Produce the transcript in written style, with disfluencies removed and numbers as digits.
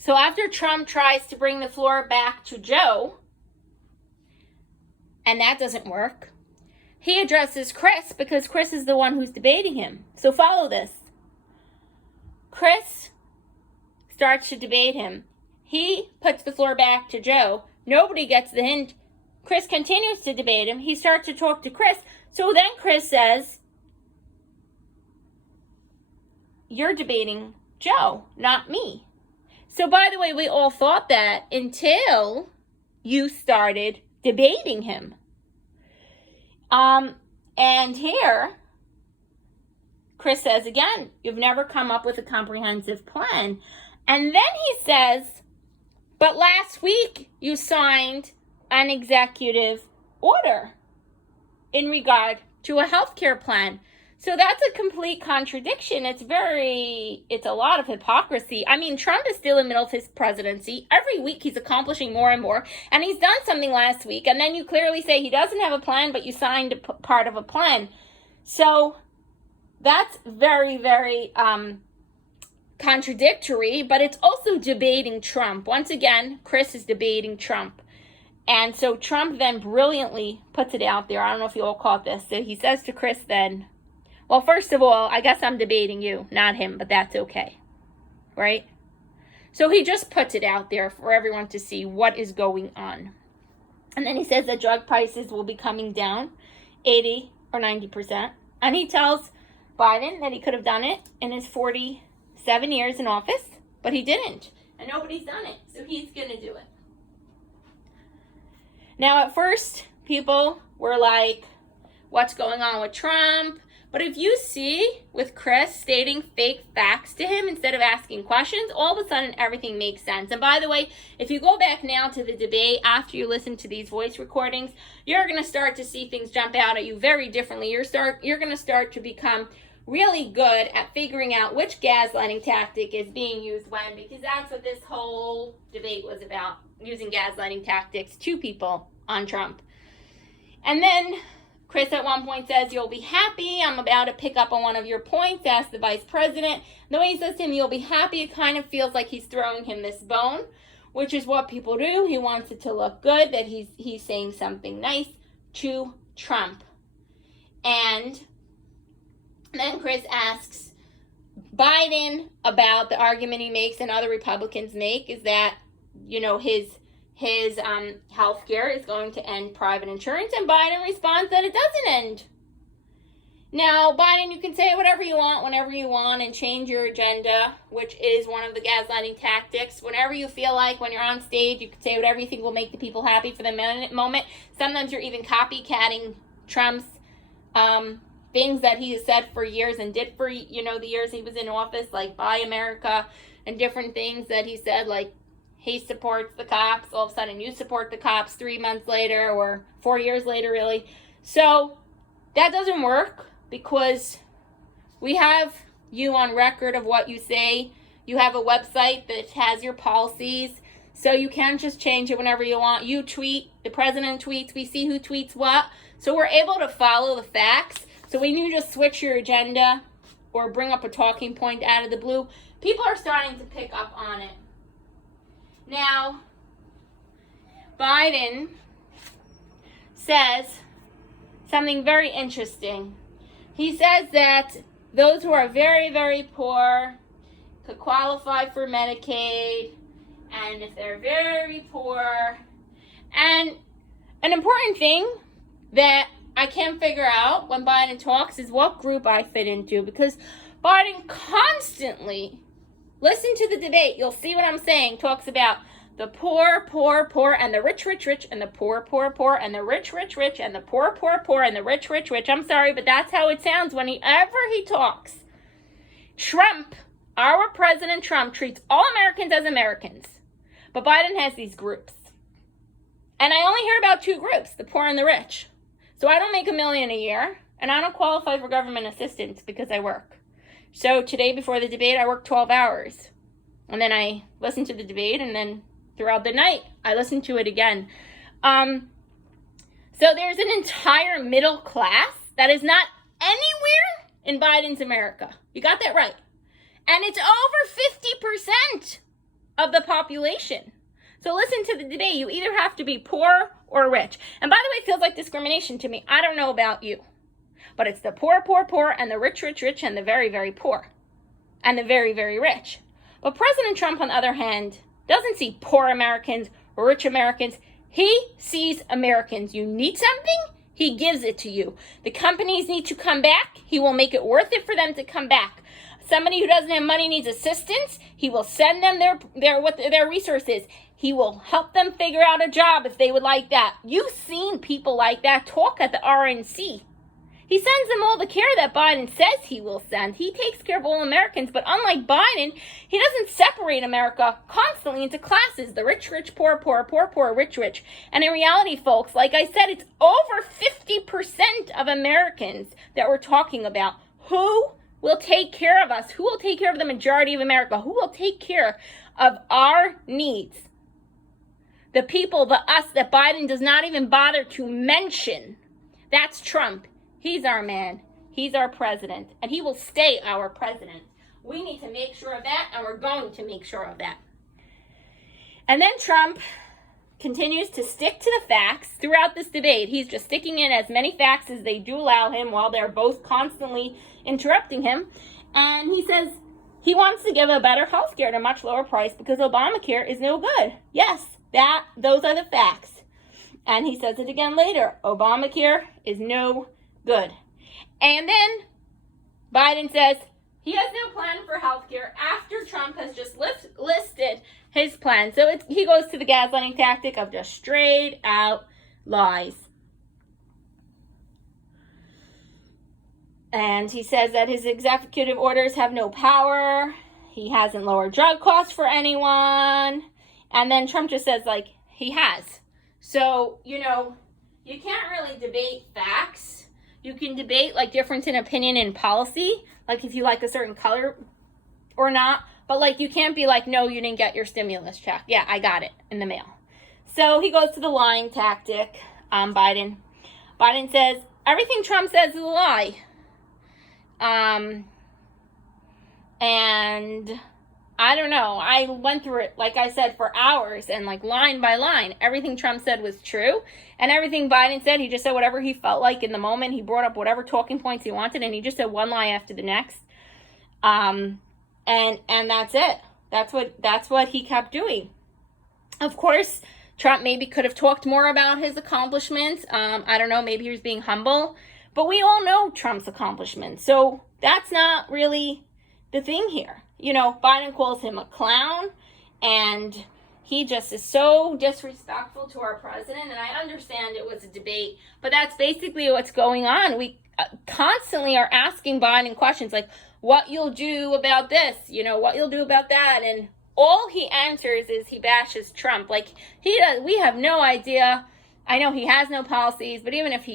So after Trump tries to bring the floor back to Joe, and that doesn't work, he addresses Chris because Chris is the one who's debating him. So follow this. Chris starts to debate him. He puts the floor back to Joe. Nobody gets the hint. Chris continues to debate him. He starts to talk to Chris. So then Chris says, "You're debating Joe, not me." So by the way, we all thought that until you started debating him. And here, Chris says again, "You've never come up with a comprehensive plan." And then he says, "But last week you signed an executive order in regard to a healthcare plan." So that's a complete contradiction. It's a lot of hypocrisy. I mean, Trump is still in the middle of his presidency. Every week he's accomplishing more and more. And he's done something last week. And then you clearly say he doesn't have a plan, but you signed a part of a plan. So that's very, very contradictory. But it's also debating Trump. Once again, Chris is debating Trump. And so Trump then brilliantly puts it out there. I don't know if you all caught this. So he says to Chris then, "Well, first of all, I guess I'm debating you, not him, but that's okay." Right? So he just puts it out there for everyone to see what is going on. And then he says that drug prices will be coming down 80 or 90%. And he tells Biden that he could have done it in his 47 years in office, but he didn't. And nobody's done it. So he's going to do it. Now, at first, people were like, what's going on with Trump? But if you see with Chris stating fake facts to him instead of asking questions, all of a sudden everything makes sense. And by the way, if you go back now to the debate after you listen to these voice recordings, you're going to start to see things jump out at you very differently. You're going to start to become really good at figuring out which gaslighting tactic is being used when, because that's what this whole debate was about, using gaslighting tactics to people on Trump. And then Chris at one point says, "You'll be happy. I'm about to pick up on one of your points," asked the vice president. The way he says to him, "You'll be happy," it kind of feels like he's throwing him this bone, which is what people do. He wants it to look good, that he's saying something nice to Trump. And then Chris asks Biden about the argument he makes and other Republicans make, is that, his health care is going to end private insurance, and Biden responds that it doesn't end. Now, Biden, you can say whatever you want, whenever you want, and change your agenda, which is one of the gaslighting tactics. Whenever you feel like, when you're on stage, you can say whatever you think will make the people happy for the moment. Sometimes you're even copycatting Trump's things that he has said for years and did for, the years he was in office, like Buy America, and different things that he said, like he supports the cops. All of a sudden you support the cops 3 months later or 4 years later, really. So that doesn't work, because we have you on record of what you say. You have a website that has your policies, so you can't just change it whenever you want. You tweet, the president tweets, we see who tweets what. So we're able to follow the facts. So when you just switch your agenda or bring up a talking point out of the blue, people are starting to pick up on it. Now, Biden says something very interesting. He says that those who are very, very poor could qualify for Medicaid, and if they're very poor, and an important thing that I can't figure out when Biden talks is what group I fit into, because Biden constantly, listen to the debate, you'll see what I'm saying, talks about the poor, poor, poor, and the rich, rich, rich, and the poor, poor, poor, and the rich, rich, rich, and the poor, poor, poor, and the rich, rich, rich. I'm sorry, but that's how it sounds whenever he talks. Trump, our President Trump, treats all Americans as Americans, but Biden has these groups. And I only hear about 2 groups, the poor and the rich. So I don't make $1 million a year, and I don't qualify for government assistance because I work. So today before the debate, I worked 12 hours. And then I listened to the debate, and then throughout the night, I listened to it again. So there's an entire middle class that is not anywhere in Biden's America. You got that right. And it's over 50% of the population. So listen to the debate. You either have to be poor or rich. And by the way, it feels like discrimination to me. I don't know about you. But it's the poor, poor, poor, and the rich, rich, rich, and the very, very poor. And the very, very rich. But President Trump, on the other hand, doesn't see poor Americans or rich Americans. He sees Americans. You need something, he gives it to you. The companies need to come back. He will make it worth it for them to come back. Somebody who doesn't have money needs assistance. He will send them their resources. He will help them figure out a job if they would like that. You've seen people like that talk at the RNC. He sends them all the care that Biden says he will send. He takes care of all Americans, but unlike Biden, he doesn't separate America constantly into classes. The rich, rich, poor, poor, poor, poor, rich, rich. And in reality, folks, like I said, it's over 50% of Americans that we're talking about. Who will take care of us? Who will take care of the majority of America? Who will take care of our needs? The people, the us, that Biden does not even bother to mention. That's Trump. He's our man. He's our president. And he will stay our president. We need to make sure of that, and we're going to make sure of that. And then Trump continues to stick to the facts throughout this debate. He's just sticking in as many facts as they do allow him while they're both constantly interrupting him. And he says he wants to give a better health care at a much lower price because Obamacare is no good. Yes, those are the facts. And he says it again later. Obamacare is no good. And then Biden says he has no plan for health care after Trump has just listed his plan. So he goes to the gaslighting tactic of just straight out lies. And he says that his executive orders have no power. He hasn't lowered drug costs for anyone. And then Trump just says, like, he has. So, you can't really debate facts. You can debate, like, difference in opinion and policy, like if you like a certain color or not. But, like, you can't be like, no, you didn't get your stimulus check. Yeah, I got it in the mail. So he goes to the lying tactic on Biden. Biden says, everything Trump says is a lie. And I don't know. I went through it, like I said, for hours and like line by line. Everything Trump said was true. And everything Biden said, he just said whatever he felt like in the moment. He brought up whatever talking points he wanted, and he just said one lie after the next. And that's it. That's what he kept doing. Of course, Trump maybe could have talked more about his accomplishments. I don't know, maybe he was being humble. But we all know Trump's accomplishments. So that's not really the thing here. Biden calls him a clown, and he just is so disrespectful to our president. And I understand it was a debate, but that's basically what's going on. We constantly are asking Biden questions like, what you'll do about this, what you'll do about that. And all he answers is he bashes Trump. Like, we have no idea. I know he has no policies, but even if he